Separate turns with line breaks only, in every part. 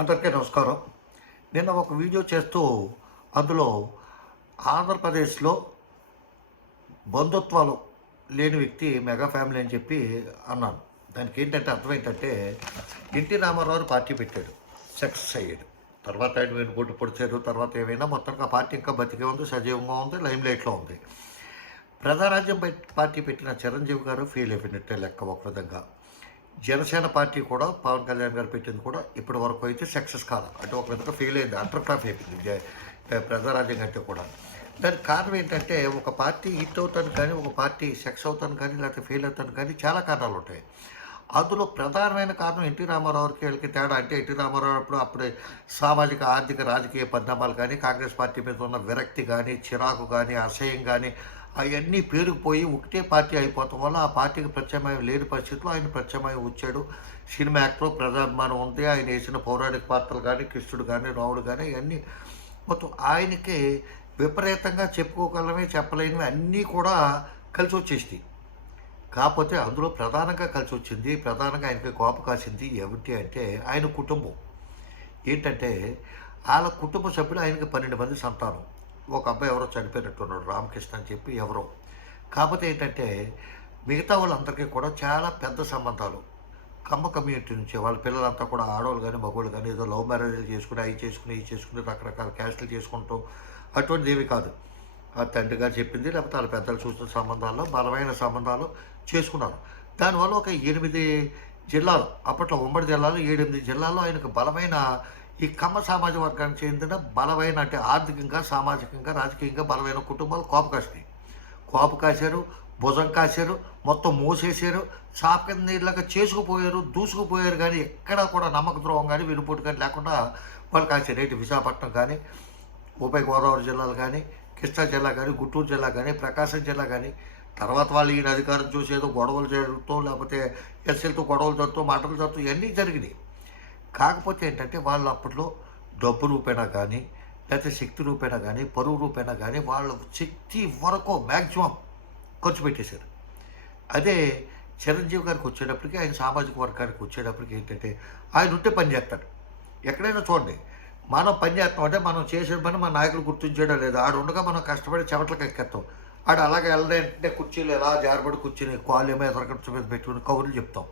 అందరికీ నమస్కారం. నిన్న ఒక వీడియో చేస్తూ అందులో ఆంధ్రప్రదేశ్లో బంధుత్వాలు లేని వ్యక్తి మెగా ఫ్యామిలీ అని చెప్పి అన్నాను. దానికి ఏంటంటే అర్థం ఏంటంటే ఎన్టీ రామారావు పార్టీ పెట్టాడు సక్సెస్ అయ్యాడు. తర్వాత ఆయన వీళ్ళు పొట్టు పొడిచారు తర్వాత ఏమైనా మొత్తంగా ఆ పార్టీ ఇంకా బతికే ఉంది సజీవంగా ఉంది లైమ్ లైట్లో ఉంది. ప్రజారాజ్యం పార్టీ పెట్టిన చిరంజీవి గారు ఫెయిల్ అయిపోయినట్టే లెక్క ఒక విధంగా. జనసేన పార్టీ కూడా పవన్ కళ్యాణ్ గారు పెట్టింది కూడా ఇప్పటి వరకు అయితే సక్సెస్ కాదు అంటే ఒక విధంగా ఫెయిల్ అయింది. అంటర్ క్లాఫ్ అయిపోయింది ప్రజారాజ్యం కంటే కూడా. దానికి కారణం ఏంటంటే ఒక పార్టీ హిట్ అవుతాను కానీ ఒక పార్టీ సక్సెస్ అవుతాను కానీ లేకపోతే ఫెయిల్ అవుతాను కానీ చాలా కారణాలు ఉంటాయి. అందులో ప్రధానమైన కారణం ఎన్టీ రామారావుకి వీళ్ళకి తేడా అంటే ఎన్టీ రామారావు అప్పుడు అప్పుడే సామాజిక ఆర్థిక రాజకీయ పరిణామాలు కానీ కాంగ్రెస్ పార్టీ మీద ఉన్న విరక్తి కానీ చిరాకు కానీ అసహ్యం కానీ అవన్నీ పేరుకుపోయి ఒకటే పార్టీ అయిపోవటం వల్ల ఆ పార్టీకి ప్రత్యామ్నాయం లేని పరిస్థితిలో ఆయన ప్రత్యామ్నాయం వచ్చాడు. సినిమా యాక్ట్లో ప్రజాభిమానం ఉంది. ఆయన వేసిన పౌరాణిక పాత్రలు కానీ కృష్ణుడు కానీ రాముడు కానీ ఇవన్నీ మొత్తం ఆయనకి విపరీతంగా చెప్పుకోగలమే చెప్పలేనివి అన్నీ కూడా కలిసి వచ్చేస్తాయి కాకపోతే అందులో ప్రధానంగా కలిసి వచ్చింది ప్రధానంగా ఆయనకి కోప కాసింది ఏమిటి అంటే ఆయన కుటుంబం. ఏంటంటే వాళ్ళ కుటుంబ సభ్యులు ఆయనకి పన్నెండు మంది సంతానం. ఒక అబ్బాయి ఎవరో చనిపోయినట్టున్నాడు రామకృష్ణ అని చెప్పి ఎవరో. కాకపోతే ఏంటంటే మిగతా వాళ్ళందరికీ కూడా చాలా పెద్ద సంబంధాలు. కమ్మ కమ్యూనిటీ నుంచి వాళ్ళ పిల్లలంతా కూడా ఆడవాళ్ళు కానీ మగవాళ్ళు కానీ ఏదో లవ్ మ్యారేజ్లు చేసుకుని అవి చేసుకుని ఇవి చేసుకుని రకరకాల క్యాస్ట్లు చేసుకుంటాం అటువంటిది ఏమి కాదు. ఆ తండ్రి గారు చెప్పింది లేకపోతే వాళ్ళ పెద్దలు చూస్తున్న సంబంధాల్లో బలమైన సంబంధాలు చేసుకున్నారు. దానివల్ల ఒక ఎనిమిది జిల్లాలు అప్పట్లో ఉమ్మడి జిల్లాలో ఏడెనిమిది జిల్లాల్లో ఆయనకు బలమైన ఈ కమ్మ సామాజిక వర్గానికి చెందిన బలమైన అంటే ఆర్థికంగా సామాజికంగా రాజకీయంగా బలమైన కుటుంబాలు కోప కాసినాయి. కోప కాశారు భుజం కాశారు మొత్తం మోసేసారు చాప కింద నీళ్ళగా చేసుకుపోయారు దూసుకుపోయారు కానీ ఎక్కడా కూడా నమ్మక ద్రోహం కానీ వినుపోటు కానీ లేకుండా వాళ్ళు కాశారు. ఏంటి విశాఖపట్నం కానీ ఉభయ గోదావరి జిల్లాలు కానీ కృష్ణా జిల్లా కానీ గుంటూరు జిల్లా కానీ ప్రకాశం జిల్లా కానీ తర్వాత వాళ్ళు ఈయన అధికారం చూసి ఏదో గొడవలు చేయడంతో లేకపోతే ఎస్ఎల్తో గొడవలు జరుగుతూ మాటలు జరుగుతూ ఇవన్నీ జరిగినాయి. కాకపోతే ఏంటంటే వాళ్ళు అప్పట్లో డబ్బు రూపేణా కానీ లేకపోతే శక్తి రూపేణా కానీ పరువు రూపేణా కానీ వాళ్ళ శక్తి వరకు మ్యాక్సిమం ఖర్చు పెట్టేశారు. అదే చిరంజీవి గారికి వచ్చేటప్పటికి ఆయన సామాజిక వర్గానికి వచ్చేటప్పటికి ఏంటంటే ఆయన ఉంటే పని చేస్తాడు. ఎక్కడైనా చూడండి మనం పని చేస్తాం. అంటే మనం చేసిన పని మన నాయకులు గుర్తించడం లేదు. ఆడు ఉండగా మనం కష్టపడి చెమటలకు ఎక్కేస్తాం. ఆడు అలాగే వెళ్ళదంటే కుర్చీలు ఎలా జారబడి కూర్చుని కాళ్ళు మీద ఎదరకట్టు మీద పెట్టుకుని కౌరులు చెప్తాం.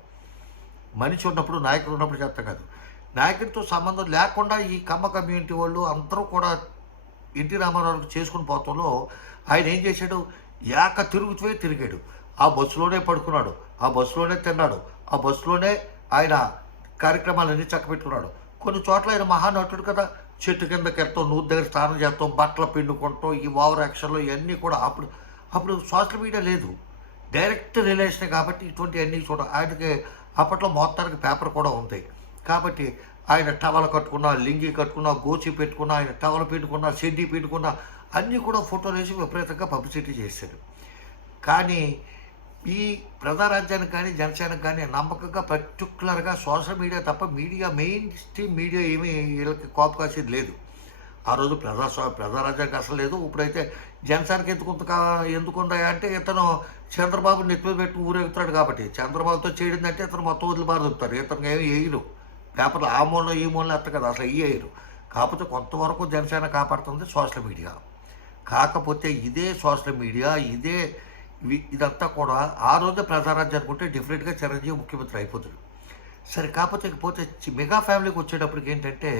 మనిషి ఉన్నప్పుడు నాయకుడు ఉన్నప్పుడు చేస్తాం కాదు. నాయకుడితో సంబంధం లేకుండా ఈ కమ్మ కమ్యూనిటీ వాళ్ళు అందరూ కూడా ఎన్టీ రామారావుకి చేసుకుని పోతంలో ఆయన ఏం చేశాడు? ఏక తిరుగుతూ తిరిగాడు. ఆ బస్సులోనే పడుకున్నాడు. ఆ బస్సులోనే తిన్నాడు. ఆ బస్సులోనే ఆయన కార్యక్రమాలన్నీ చక్కబెట్టుకున్నాడు. కొన్ని చోట్ల ఆయన మహానటుడు కదా. చెట్టు కిందకి వెళ్తాం నూరు దగ్గర స్నానం చేస్తాం బట్టలు పిండుకుంటాం ఈ ఓవర్ యాక్షన్లు ఇవన్నీ కూడా అప్పుడు అప్పుడు సోషల్ మీడియా లేదు. డైరెక్ట్ రిలేషన్ కాబట్టి ఇటువంటి అన్నీ చూడ ఆయనకి అప్పట్లో మొత్తానికి పేపర్ కూడా ఉంది. కాబట్టి ఆయన టవల్ కట్టుకున్నా లింగి కట్టుకున్నా గోచి పెట్టుకున్నా ఆయన టవల్ పెట్టుకున్నా చెడ్డి పెట్టుకున్నా అన్నీ కూడా ఫోటోలు వేసి విపరీతంగా పబ్లిసిటీ చేశారు కానీ ఈ ప్రజారాజ్యానికి కానీ జనసేనకు కానీ నమ్మకంగా పర్టికులర్గా సోషల్ మీడియా తప్ప మీడియా మెయిన్ స్ట్రీమ్ మీడియా ఏమీ వీళ్ళకి కోప కాసేది లేదు. ఆ రోజు ప్రజా ప్రజారాజ్యానికి అసలు లేదు. ఇప్పుడైతే జనసేనకి ఎందుకు ఎందుకుందా అంటే ఇతను చంద్రబాబు నెత్తిమీద పెట్టి ఊరెగుతాడు కాబట్టి. చంద్రబాబుతో చేయడిందంటే ఇతను మొత్తం వదిలిపారుతారు ఇతను ఏమి వేయరు. కాకపోతే ఆ మూలలో ఈ మూలలో ఎత్త కదా అసలు ఇవి కాకపోతే కొంతవరకు జనసేన కాపాడుతుంది సోషల్ మీడియా. కాకపోతే ఇదే సోషల్ మీడియా ఇదే ఇదంతా కూడా ఆ రోజు ప్రజారాజ్యం అనుకుంటే డిఫరెంట్గా చిరంజీవి ముఖ్యమంత్రి అయిపోతాడు. సరే కాకపోతే ఇకపోతే మెగా ఫ్యామిలీకి వచ్చేటప్పటికి ఏంటంటే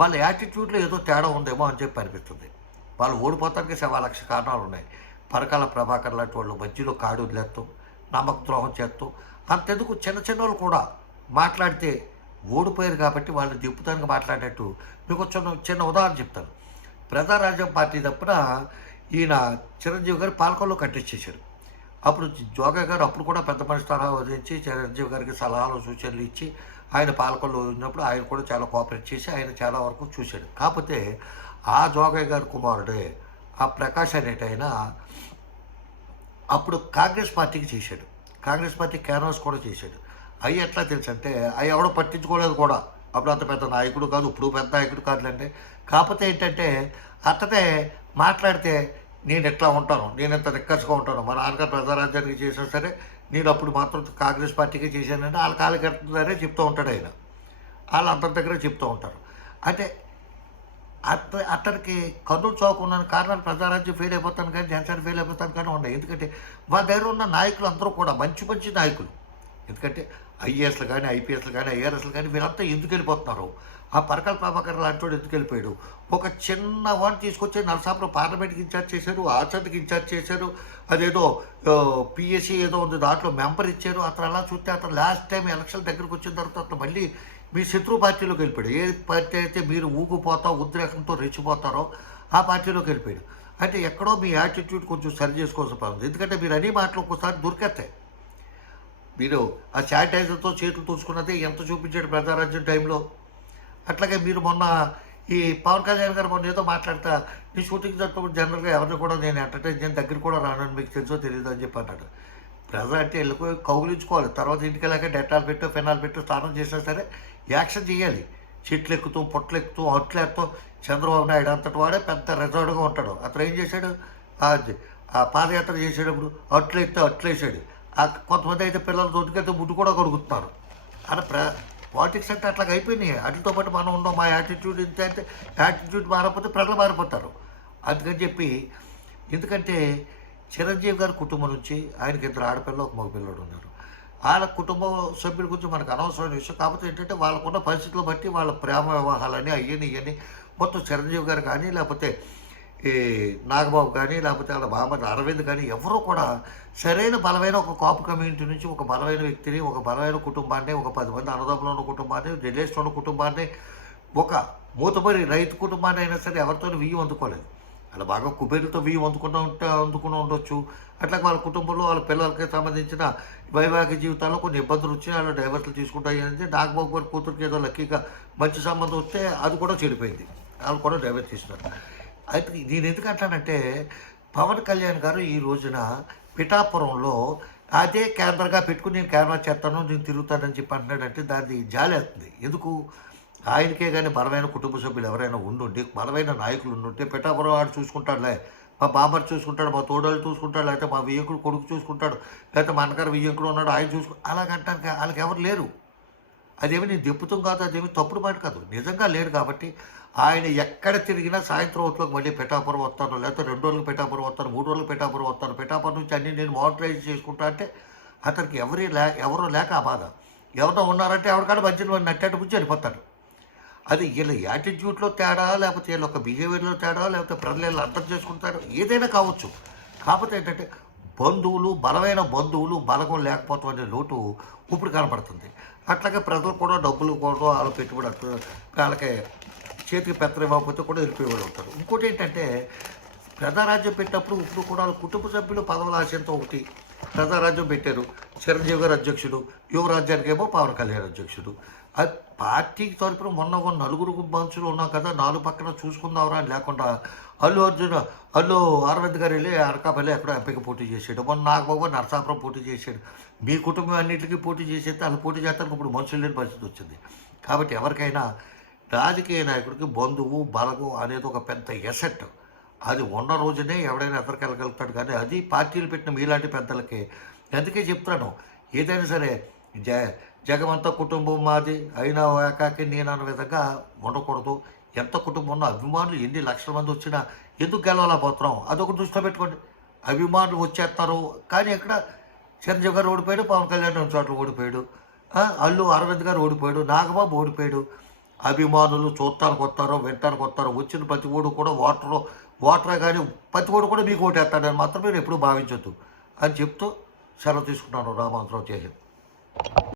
వాళ్ళ యాటిట్యూడ్లో ఏదో తేడా ఉందేమో అని చెప్పి అనిపిస్తుంది. వాళ్ళు ఓడిపోతానికి సేవా లక్ష కారణాలు ఉన్నాయి. పరకాల ప్రభాకర్ లాంటి వాళ్ళు మధ్యలో కాడు వదిలేస్తాం నమ్మక ద్రోహం చేస్తాం అంతెందుకు చిన్న చిన్న వాళ్ళు కూడా మాట్లాడితే ఓడిపోయారు కాబట్టి వాళ్ళు దిప్పుతానికి మాట్లాడేట్టు మీకు చిన్న చిన్న ఉదాహరణ చెప్తాను. ప్రజారాజ్యం పార్టీ తప్పున ఈయన చిరంజీవి గారు పాలకొల్లో కట్టించేశారు అప్పుడు జోగా గారు అప్పుడు కూడా పెద్ద మనిషి తరహా వదిలించి చిరంజీవి గారికి సలహాలు సూచనలు ఇచ్చి ఆయన పాలకొల్లో ఉన్నప్పుడు ఆయన కూడా చాలా కోఆపరేట్ చేసి ఆయన చాలా వరకు చూశాడు. కాకపోతే ఆ జోగయ్య గారి కుమారుడే ఆ ప్రకాష్ అనేట అప్పుడు కాంగ్రెస్ పార్టీకి చేశాడు. కాంగ్రెస్ పార్టీ క్యాన్వాస్ కూడా చేశాడు. అవి ఎట్లా తెలుసు అంటే అవి ఎవడో పట్టించుకోలేదు కూడా. అప్పుడు అంత పెద్ద నాయకుడు కాదు ఇప్పుడు పెద్ద నాయకుడు కాదులేండి. కాకపోతే ఏంటంటే అతనే మాట్లాడితే నేను ఎట్లా ఉంటాను నేను ఎంత రిక్కర్స్గా ఉంటాను మా నాన్నగారు ప్రజారాజ్యానికి చేసినా సరే నేను అప్పుడు మాత్రం కాంగ్రెస్ పార్టీకి చేశానంటే వాళ్ళ కాలు కడుతున్నారే చెప్తూ ఉంటాడు ఆయన. వాళ్ళందరి దగ్గర చెప్తూ ఉంటారు. అంటే అత అతనికి కన్నులు చౌకున్న కారణాలు ప్రజారాజ్యం ఫెయిల్ అయిపోతాను కానీ జనసేన ఫెయిల్ అయిపోతాను కానీ ఉన్నాయి. ఎందుకంటే వాళ్ళ దగ్గర ఉన్న నాయకులు అందరూ కూడా మంచి మంచి నాయకులు. ఎందుకంటే ఐఏఎస్లు కానీ ఐపీఎస్లు కానీ ఐఆర్ఎస్లు కానీ వీళ్ళంతా ఎందుకు వెళ్ళిపోతున్నారు? ఆ పరకాల ప్రభాకర్ లాంటి వాడు ఎందుకు వెళ్ళిపోయాడు? ఒక చిన్న వాడిని తీసుకొచ్చి నరసాపురం పార్లమెంట్కి ఇన్ఛార్జ్ చేశారు ఆచండ్కి ఇన్ఛార్జ్ చేశారు అదేదో పిఎస్సీ ఏదో ఉంది దాంట్లో మెంబర్ ఇచ్చారు అతను అలా చూస్తే అతను లాస్ట్ టైం ఎలక్షన్ దగ్గరకు వచ్చిన తర్వాత అతను మళ్ళీ మీ శత్రు పార్టీలోకి వెళ్ళిపోయాడు. ఏ పార్టీ అయితే మీరు ఊగిపోతా ఉద్రేకంతో రెచ్చిపోతారో ఆ పార్టీలోకి వెళ్ళిపోయాడు. అంటే ఎక్కడో మీ యాటిట్యూడ్ కొంచెం సరి చేసుకోవాల్సిన పని ఎందుకంటే మీరు అన్ని మాటలు ఒక్కోసారి దొరికేస్తాయి. మీరు ఆ శానిటైజర్తో చేతులు తుడుచుకున్నదే ఎంత చూపించాడు ప్రజారాజ్యం టైంలో? అట్లాగే మీరు మొన్న ఈ పవన్ కళ్యాణ్ గారు మొన్న ఏదో మాట్లాడతా నీ షూటింగ్ జరుగుతున్నప్పుడు జనరల్గా ఎవరిని కూడా నేను ఎంటర్టైన్ చేయని దగ్గర కూడా రానని మీకు తెలుసో తెలియదు అని చెప్పి అన్నాడు. ప్రజా అంటే వెళ్ళిపోయి కౌగులించుకోవాలి. తర్వాత ఇంటికి వెళ్ళాక డెటాల్ పెట్టు ఫెనాల్ పెట్టు స్నానం చేసినా సరే యాక్షన్ చేయాలి. చెట్లు ఎక్కుతూ పొట్లు ఎక్కుతూ అట్లు ఎత్తూ చంద్రబాబు నాయుడు అంతటి వాడే పెద్ద రిజర్వ్డ్గా ఉంటాడు. అతను ఏం చేశాడు? ఆ పాదయాత్ర చేసేటప్పుడు అట్లు ఎత్తే అట్లు వేసాడు కొంతమంది అయితే పిల్లలు దొరికితే ముట్టు కూడా కడుగుతున్నారు అలా ప్ర పాలిటిక్స్ అంటే అట్లా అయిపోయినాయి. వాటితో పాటు మనం ఉన్నాం మా యాటిట్యూడ్ ఇంత అంటే యాటిట్యూడ్ మారకపోతే ప్రజలు మారిపోతారు. అందుకని చెప్పి ఎందుకంటే చిరంజీవి గారి కుటుంబం నుంచి ఆయనకి ఇద్దరు ఆడపిల్ల ఒక మగపిల్లడు ఉన్నారు. వాళ్ళ కుటుంబ సభ్యుల గురించి మనకు అనవసరమైన విషయం. కాకపోతే ఏంటంటే వాళ్ళకున్న పరిస్థితులు బట్టి వాళ్ళ ప్రేమ వ్యవహారాలని అయ్యని ఇవన్నీ మొత్తం చిరంజీవి గారు కానీ లేకపోతే ఈ నాగబాబు కానీ లేకపోతే వాళ్ళ బాబా అరవింద్ కానీ ఎవరూ కూడా సరైన బలమైన ఒక కాపు కమ్యూనిటీ నుంచి ఒక బలమైన వ్యక్తిని ఒక బలమైన కుటుంబాన్ని ఒక పది మంది అన్నదమ్ములు ఉన్న కుటుంబాన్ని రిలేషన్ ఉన్న కుటుంబాన్ని ఒక మూతపరి రైతు కుటుంబాన్ని అయినా సరే ఎవరితో వియ్యం అందుకోలేదు. అలా బాగా కుబేరుతో బియ్యం అందుకుంటూ ఉంటే అందుకుని ఉండొచ్చు. అట్లా వాళ్ళ కుటుంబంలో వాళ్ళ పిల్లలకి సంబంధించిన వైవాహిక జీవితాల్లో కొన్ని ఇబ్బందులు వచ్చి వాళ్ళు డైవర్సులు తీసుకుంటాయి అనేది నాగబాబు గారి కూతురికి ఏదో లక్కీగా మంచి సంబంధం వస్తే అది కూడా చెడిపోయింది. వాళ్ళు కూడా డైవర్స్ తీసుకున్నారు అయితే నేను ఎందుకు అంటానంటే పవన్ కళ్యాణ్ గారు ఈ రోజున పిఠాపురంలో అదే కెమెరాగా పెట్టుకుని నేను కెమెరా చేస్తాను నేను తిరుగుతానని చెప్పి అంటున్నాడంటే దాన్ని జాలేస్తుంది. ఎందుకు? ఆయనకే కానీ బలమైన కుటుంబ సభ్యులు ఎవరైనా ఉండుండి బలమైన నాయకులు ఉండుంటే పిఠాపురం ఆడు చూసుకుంటాడులే. మా బాబర్ చూసుకుంటాడు మా తోడలు చూసుకుంటాడు లేకపోతే మా వియ్యకుడు కొడుకు చూసుకుంటాడు లేకపోతే మా అన్నగారు వియ్యంకుడు ఉన్నాడు ఆయన చూసుకు అలాగంటానికి వాళ్ళకి ఎవరు లేరు. అదేమి నేను దెప్పుతం కాదు అదేమి తప్పుడు మాట కాదు. నిజంగా లేడు కాబట్టి ఆయన ఎక్కడ తిరిగినా సాయంత్రం అవుట్లోకి మళ్ళీ పిఠాపురం వస్తాను లేకపోతే రెండు రోజులకు పిఠాపురం వస్తాను మూడు రోజులకు పిఠాపురం వస్తాను. పిఠాపురం నుంచి అన్ని నేను మోటరైజ్ చేసుకుంటా అంటే అతనికి ఎవరి లే ఎవరో లేక ఆ బాధ. ఎవరో ఉన్నారంటే ఎవరికాడ మధ్యలో నట్టేట ముంచి వెళ్ళిపోతాడు. అది వీళ్ళ యాటిట్యూడ్లో తేడా లేకపోతే వీళ్ళ ఒక బిహేవియర్లో తేడా లేకపోతే ప్రజలు వీళ్ళు అర్థం చేసుకుంటారు ఏదైనా కావచ్చు. కాకపోతే ఏంటంటే బంధువులు బలమైన బంధువులు బలగం లేకపోవడం అనే లోటు ఇప్పుడు కనపడుతుంది అట్లాగే ప్రజలు కూడా డబ్బులు కూడా వాళ్ళ పెట్టుబడి అట్లా వాళ్ళకి చేతికి పెత్తనం ఇవ్వకపోతే కూడా వెళ్ళిపోయేవాళ్ళు ఉంటారు. ఇంకోటి ఏంటంటే ప్రజారాజ్యం పెట్టినప్పుడు ఇప్పుడు కూడా వాళ్ళ కుటుంబ సభ్యులు పదవుల ఆశయంతో ఒకటి ప్రజారాజ్యం పెట్టారు. చిరంజీవి గారు అధ్యక్షుడు యువరాజ్యానికి ఏమో పవన్ కళ్యాణ్ అధ్యక్షుడు. అది పార్టీకి తరపున మొన్న నలుగురు మనుషులు ఉన్నాం కదా నాలుగు పక్కన చూసుకుందాంరా అని లేకుండా అల్లు అర్జున్ అల్లు అరవింద్ గారు వెళ్ళి అనకాపల్లి ఎక్కడో ఎంపిక పోటీ చేసాడు. మొన్న నాగబాబు నరసాపురం పోటీ చేశాడు మీ కుటుంబం అన్నింటికి పోటీ చేసేస్తే వాళ్ళు పోటీ చేస్తానికి ఇప్పుడు మనుషులు లేని పరిస్థితి వచ్చింది. కాబట్టి ఎవరికైనా రాజకీయ నాయకుడికి బంధువు బలగం అనేది ఒక పెద్ద ఎసెట్ అది ఉన్న రోజునే ఎవడైనా ఎదరికెళ్ళగలుగుతాడు కానీ అది పార్టీలు పెట్టిన మీలాంటి పెద్దలకి. అందుకే చెప్తాను ఏదైనా సరే జ జగమంత కుటుంబం మాది అయినా ఏకాకి నేను అన్న విధంగా ఉండకూడదు. ఎంత కుటుంబం ఉన్నా అభిమానులు ఎన్ని లక్షల మంది వచ్చినా ఎందుకు గెలవలేకపోతున్నాం? అదొక దృష్టిలో పెట్టుకోండి. అభిమానులు వచ్చేస్తారు. కానీ ఇక్కడ చిరంజీవి గారు ఓడిపోయాడు పవన్ కళ్యాణ్ చోట్ల ఓడిపోయాడు. అల్లు అరవింద్ గారు ఓడిపోయాడు నాగబాబు ఓడిపోయాడు. అభిమానులు చూడటానికి వస్తారో వింటానికి వస్తారో. వచ్చిన ప్రతి ఓడు కూడా ఓటరు ఓటరే కానీ ప్రతి ఓడు కూడా మీకు ఓటేస్తాడని మాత్రం మీరు ఎప్పుడూ భావించొద్దు అని చెప్తూ సెలవు తీసుకున్నాను రామాంతరావు చేసి